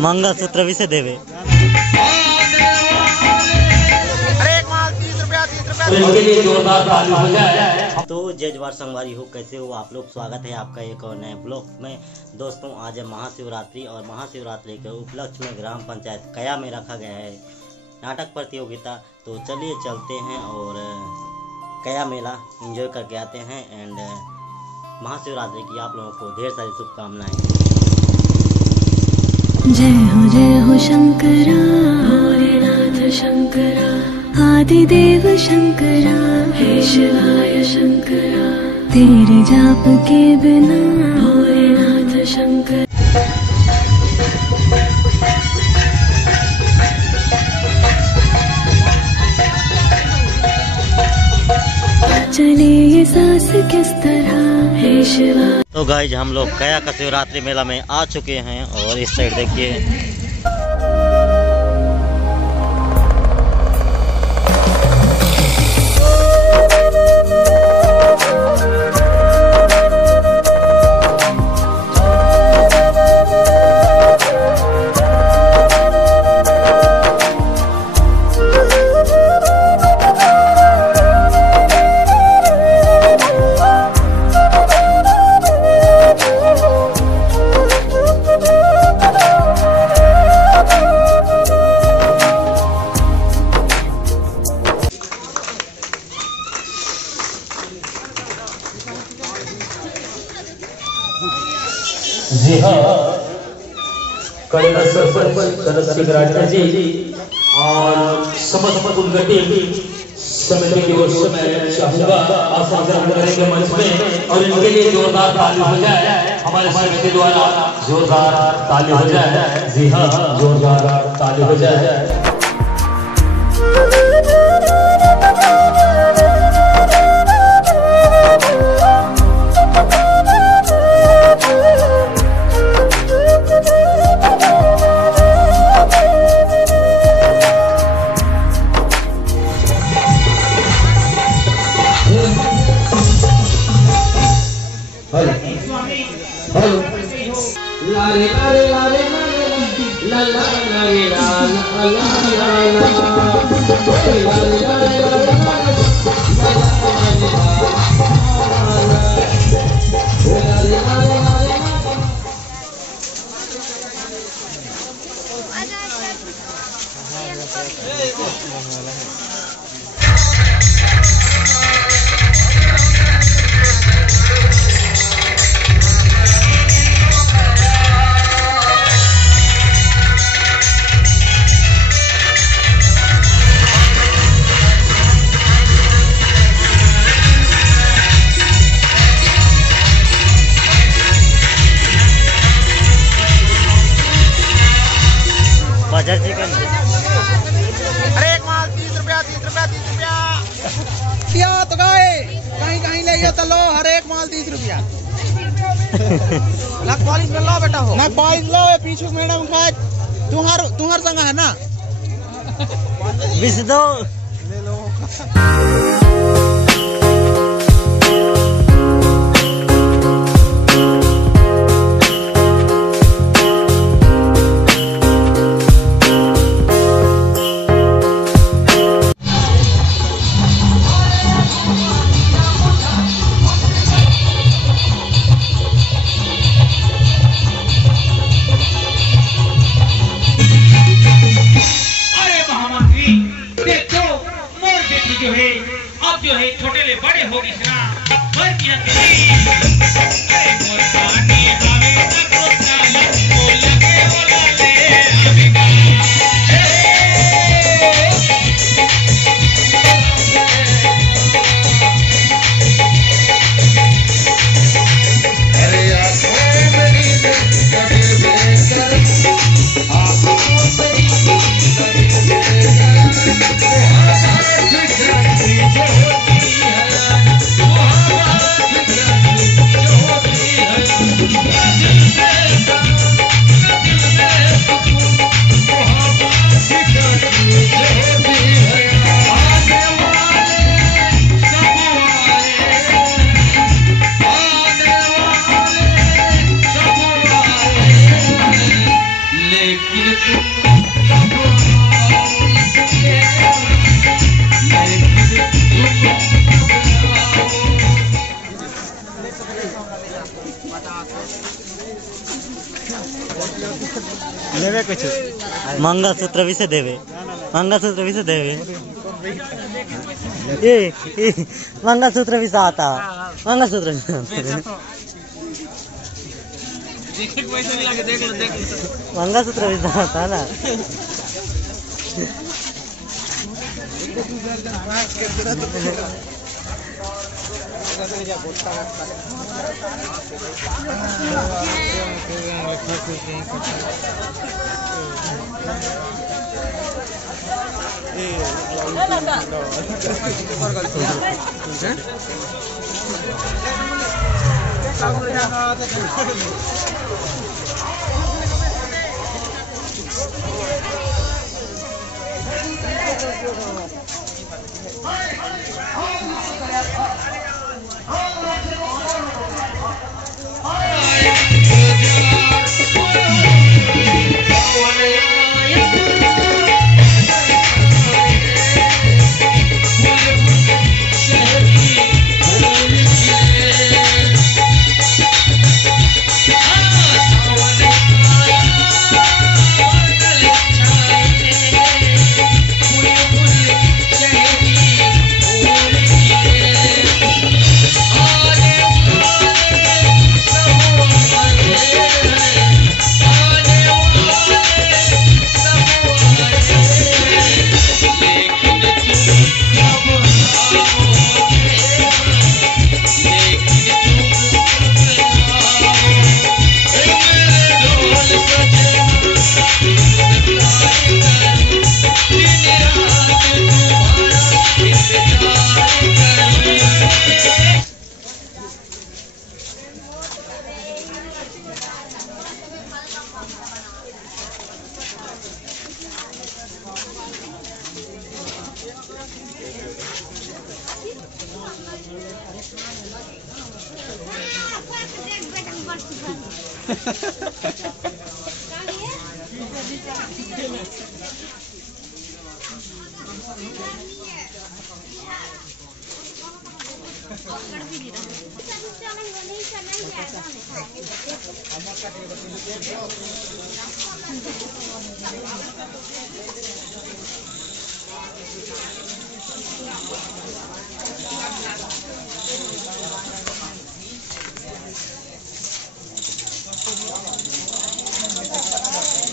मंगलसूत्र भी से देवे। तो जय जवाहर संगवारी हो, कैसे हो आप लोग। स्वागत है आपका एक और नए ब्लॉग में। दोस्तों आज है महाशिवरात्रि और महाशिवरात्रि के उपलक्ष्य में ग्राम पंचायत कया में रखा गया है नाटक प्रतियोगिता। तो चलिए चलते हैं और कया मेला एंजॉय करके आते हैं। एंड महाशिवरात्रि की आप लोगों को ढेर सारी शुभकामनाएं। जय हो शंकरा भोलेनाथ शंकरा आदिदेव शंकरा हे शिवाय शंकरा तेरे जाप के बिना भोलेनाथ शंकर। चले ये सांस किस तरह हे शिवा। तो गाइज हम लोग कया का शिवरात्रि मेला में आ चुके हैं और इस साइड देखिए जी हाँ, कलेक्टर सरपंच जी और समस्त उद्घाटन समिति की ओर से मैं चाहूंगा आसन ग्रहण करेंगे मंच में और इनके लिए जोरदार ताली हो जाए। हमारे समिति द्वारा जोरदार ताली हो जाए। जी हाँ, जोरदार ताली हो जाए। लारे लारे लारे ला ला लारे ला ला ला बजर चिकन। अरे एक माल 30 रुपया 30 रुपया 30 रुपया क्या तो गए कहीं कहीं ले तो लो। हर एक माल 30 रुपया। ना पॉलिश में लो बेटा हो ना पॉलिश लो। पीछू मैडम का तुम्हार संग है ना बिस दो ले लो। जो है छोटे ले बड़े होगी लेकिन तुम कब आओगे, लेवे कुछ मंगलसूत्र भी से देवे, मंगलसूत्र भी से देवे, मंगलसूत्र भी से आता, मंगलसूत्र भी से आता। मंगलसूत्र भी से आता ना।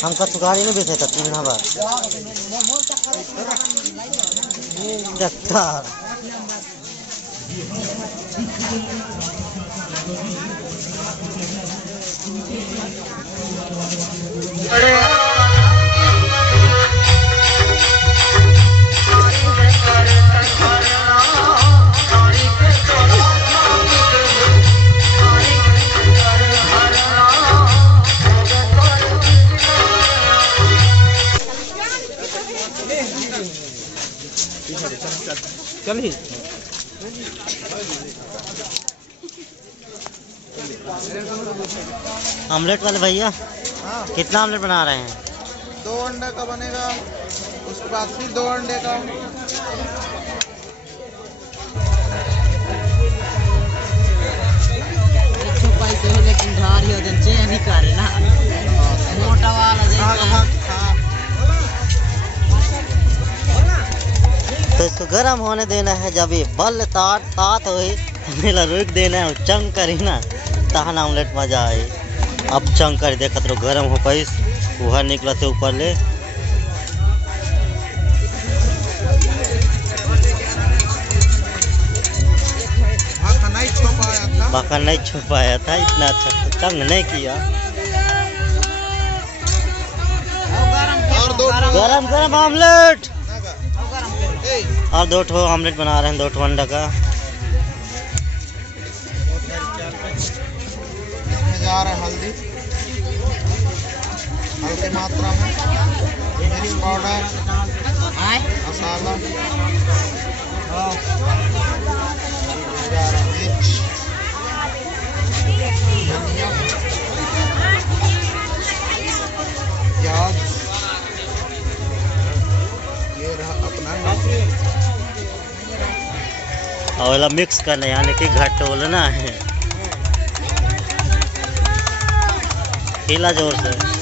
हमका सुगाड़ी नहीं बेचे था 3 हवा चलिए ऑमलेट वाले भैया कितना ऑमलेट बना रहे हैं? 2 अंडे का बनेगा, उसके बाद फिर 2 अंडे का। लेकिन भारी हो जाए नहीं करे ना मोटा वाला तो इसको गर्म होने देना है। जब ये बल तात हुई मेला रुक देना है, चंग करी ना तहन ऑमलेट मजा आई। अब चंग कर देखत रहो गर्म हो पैस वह निकला से ऊपर ले बाका नहीं छुपाया था, इतना अच्छा चंग नहीं किया। गरम गरम ऑमलेट और 2 ठो ऑमलेट बना रहे हैं, 2 ठो अंडा का। जा रहा है हल्दी, हल्की मात्रा में मिर्च पाउडर, मसाला, जा रहा मिर्च, धनिया, प्याज, और मिक्स करना यानी कि घटोलना है। हिला जोर से।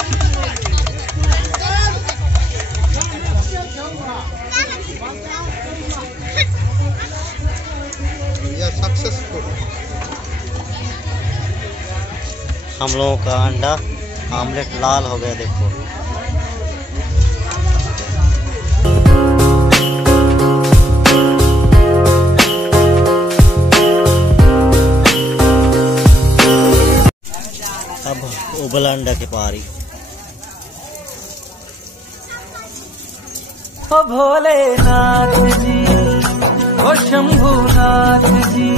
सक्सेसफुल। हम लोगों का अंडा आमलेट लाल हो गया, देखो। अब उबला अंडा की पारी। ओ भोलेनाथ जी, ओ शंभुनाथ जी।